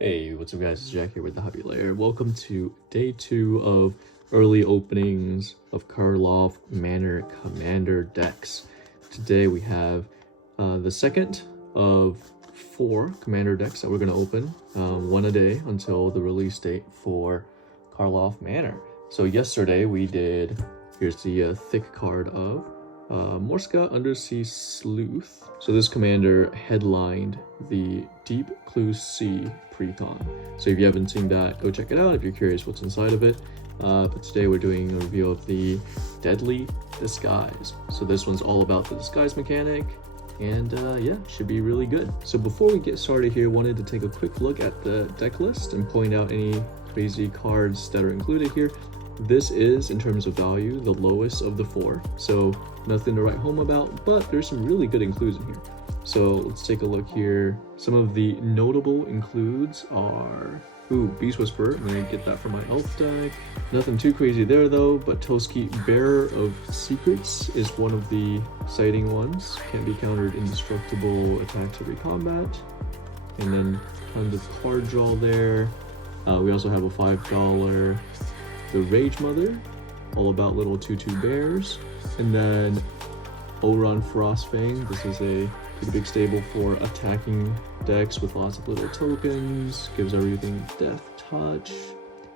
Hey, what's up guys, it's Jack here with the Hobby Lair. Welcome to day 2 of early openings of Karlov Manor Commander decks. Today we have the second of 4 Commander decks that we're going to open, one a day until the release date for Karlov Manor. So yesterday we did, here's the thick card of Morska Undersea Sleuth. So this commander headlined the Deep Blue Sea Precon. So if you haven't seen that, go check it out if you're curious what's inside of it. But today we're doing a review of the Deadly Disguise. So this one's all about the disguise mechanic, and yeah, should be really good. So before we get started here, wanted to take a quick look at the deck list and point out any crazy cards that are included here. This is, in terms of value, the lowest of the 4, so nothing to write home about, but there's some really good includes in here. So let's take a look here. Some of the notable includes are, Beast Whisperer. I'm gonna get that for my elf deck. Nothing too crazy there though, but Toski, Bearer of Secrets, is one of the exciting ones. Can't be countered, indestructible, attacks every combat. And then tons of card draw there. We also have a $5 The Rage Mother, all about little 2/2 bears. And then Oran Frostfang. This is a pretty big stable for attacking decks with lots of little tokens, gives everything Death Touch.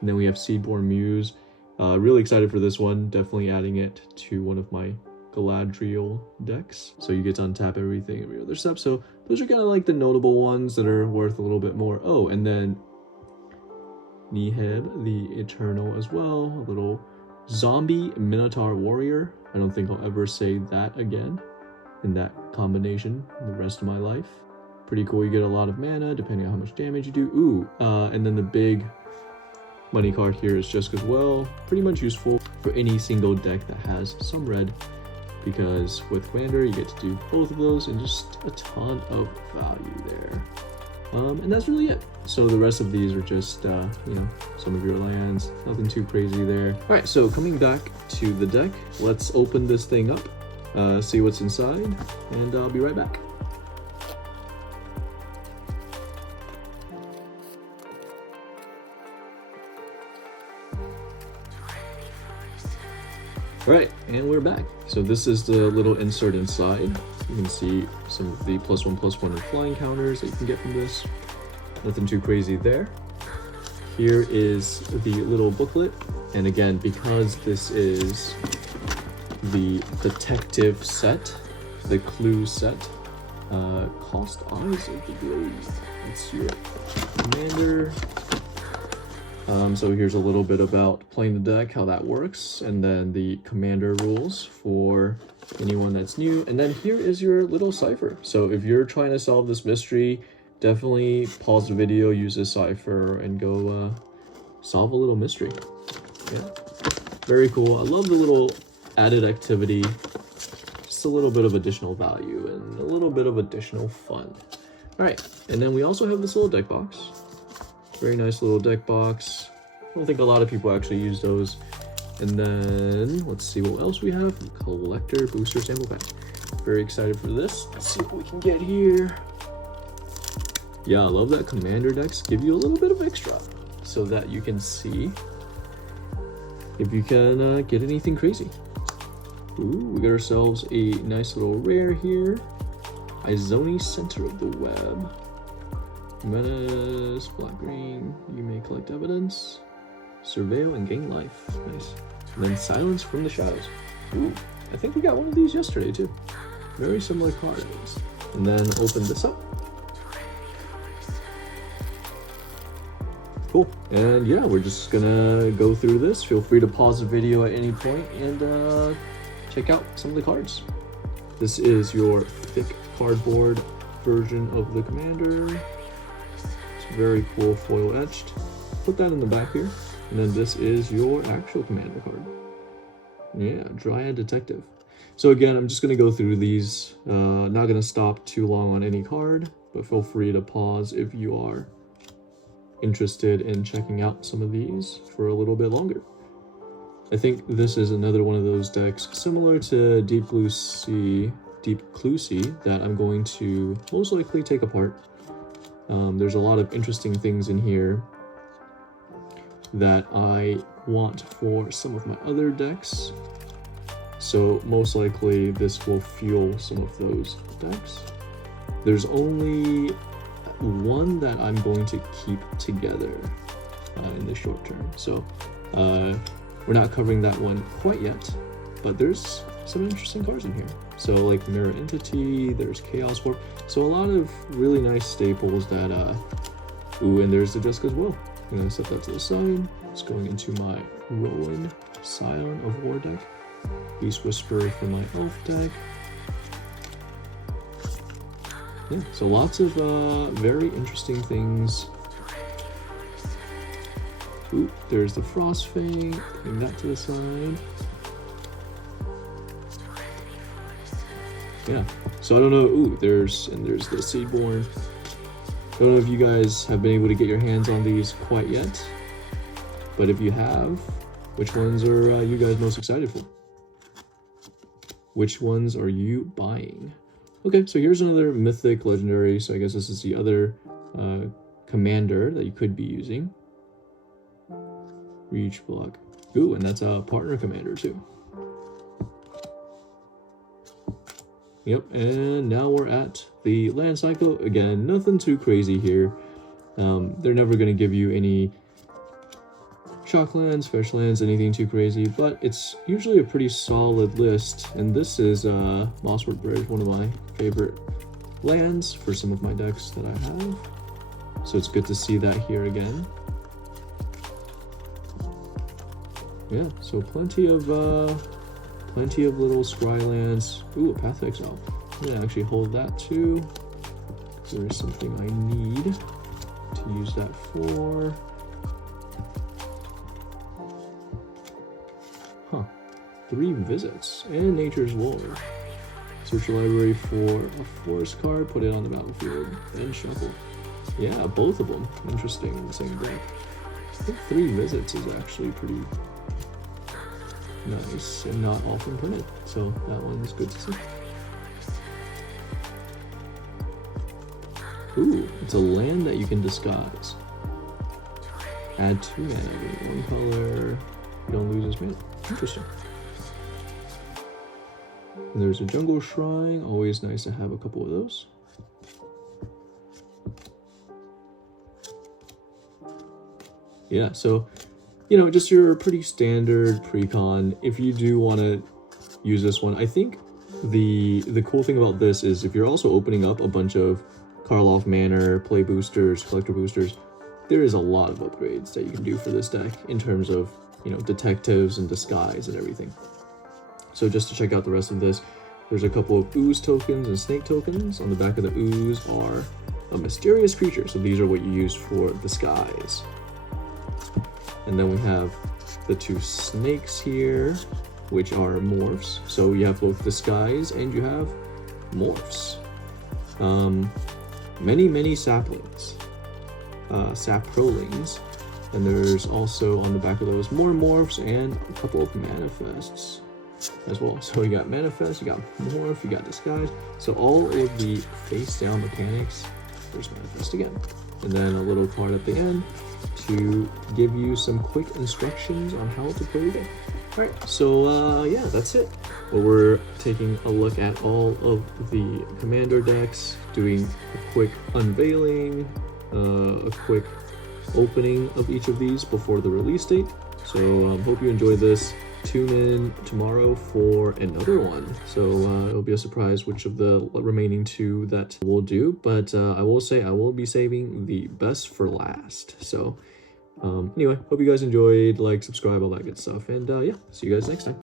And then we have Seedborn Muse. Really excited for this one, definitely adding it to one of my Galadriel decks. So you get to untap everything, every other step. So those are kind of like the notable ones that are worth a little bit more. Oh, and then Niheb the Eternal as well, a little zombie Minotaur Warrior. I don't think I'll ever say that again in that combination the rest of my life. Pretty cool. You get a lot of mana depending on how much damage you do. And then the big money card here is jeskas as well. Pretty much useful for any single deck that has some red, because with Commander you get to do both of those and just a ton of value there. And that's really it. So the rest of these are just, you know, some of your lands, nothing too crazy there. All right, so coming back to the deck, let's open this thing up, see what's inside, and I'll be right back. All right, and we're back. So this is the little insert inside. You can see some of the +1/+1 and flying counters that you can get from this. Nothing too crazy there. Here is the little booklet. And again, because this is the detective set, the clue set, cost Eyes of the Blade. That's your commander. So here's a little bit about playing the deck, how that works, and then the commander rules for anyone that's new. And then here is your little cipher. So if you're trying to solve this mystery, definitely pause the video, use this cipher, and go solve a little mystery. Yeah, very cool. I love the little added activity, just a little bit of additional value and a little bit of additional fun. All right, and then we also have this little deck box. Very nice little deck box. I don't think a lot of people actually use those. And then let's see what else we have. Collector Booster Sample Pack. Very excited for this. Let's see what we can get here. Yeah, I love that commander decks give you a little bit of extra so that you can see if you can get anything crazy. We got ourselves a nice little rare here. Izoni, Center of the Web. Menace, black green, you may collect evidence, surveil, and gain life. Nice. And then Silence from the Shadows. I think we got one of these yesterday too. Very similar cards. And then open this up. Cool. And yeah, we're just gonna go through this. Feel free to pause the video at any point and check out some of the cards. This is your thick cardboard version of the commander. Very cool foil etched. Put that in the back here. And then this is your actual commander card. Yeah, Dryad Detective. So again, I'm just going to go through these. Not going to stop too long on any card, but feel free to pause if you are interested in checking out some of these for a little bit longer. I think this is another one of those decks similar to Deep Blue Sea that I'm going to most likely take apart There's a lot of interesting things in here that I want for some of my other decks. So most likely this will fuel some of those decks. There's only one that I'm going to keep together in the short term. So we're not covering that one quite yet, but there's some interesting cards in here. So like Mirror Entity, there's Chaos Warp. So a lot of really nice staples that, ooh, and there's the Jeskas as well. I'm gonna set that to the side. It's going into my Rowan Scion of War deck. Beast Whisperer for my Elf deck. Yeah, so lots of very interesting things. Ooh, there's the Frostfang, putting that to the side. Yeah, so I don't know, ooh, there's the Seedborn. I don't know if you guys have been able to get your hands on these quite yet, but if you have, which ones are you guys most excited for? Which ones are you buying? Okay, so here's another mythic legendary, so I guess this is the other commander that you could be using. Reach, block. Ooh, and that's a partner commander too. Yep, and now we're at the land cycle. Again, nothing too crazy here. They're never going to give you any shock lands, fish lands, anything too crazy, but it's usually a pretty solid list. And this is Mosswort Bridge, one of my favorite lands for some of my decks that I have. So it's good to see that here again. Yeah, so plenty of little scry lands. Ooh, a Path of Exile. I'm gonna actually hold that too. There's something I need to use that for. Huh. 3 visits and Nature's Lord. Search your library for a forest card, put it on the battlefield, and shuffle. Yeah, both of them. Interesting in the same deck. I think 3 visits is actually pretty nice and not often printed, so that one's good to see. Ooh, it's a land that you can disguise. Add 2 mana, 1 color, you don't lose this mana. Interesting. And there's a Jungle Shrine, always nice to have a couple of those. Yeah, so you know, just your pretty standard Precon. If you do want to use this one, I think the cool thing about this is if you're also opening up a bunch of Karlov Manor, play boosters, collector boosters, there is a lot of upgrades that you can do for this deck in terms of, you know, detectives and disguise and everything. So just to check out the rest of this, there's a couple of ooze tokens and snake tokens. On the back of the ooze are a mysterious creature. So these are what you use for disguise. And then we have the 2 snakes here, which are morphs. So you have both disguise and you have morphs. Many saplings, saprolings. And there's also on the back of those more morphs and a couple of manifests as well. So you got manifest, you got morph, you got disguise. So all of the face down mechanics, there's manifest again. And then a little card at the end to give you some quick instructions on how to play the game. Alright, so yeah, that's it. Well, we're taking a look at all of the commander decks, doing a quick unveiling, a quick opening of each of these before the release date. So hope you enjoyed this. Tune in tomorrow for another one. So it'll be a surprise which of the remaining 2 that we'll do. But I will say I will be saving the best for last. So anyway, hope you guys enjoyed. Like, subscribe, all that good stuff. And yeah, see you guys next time.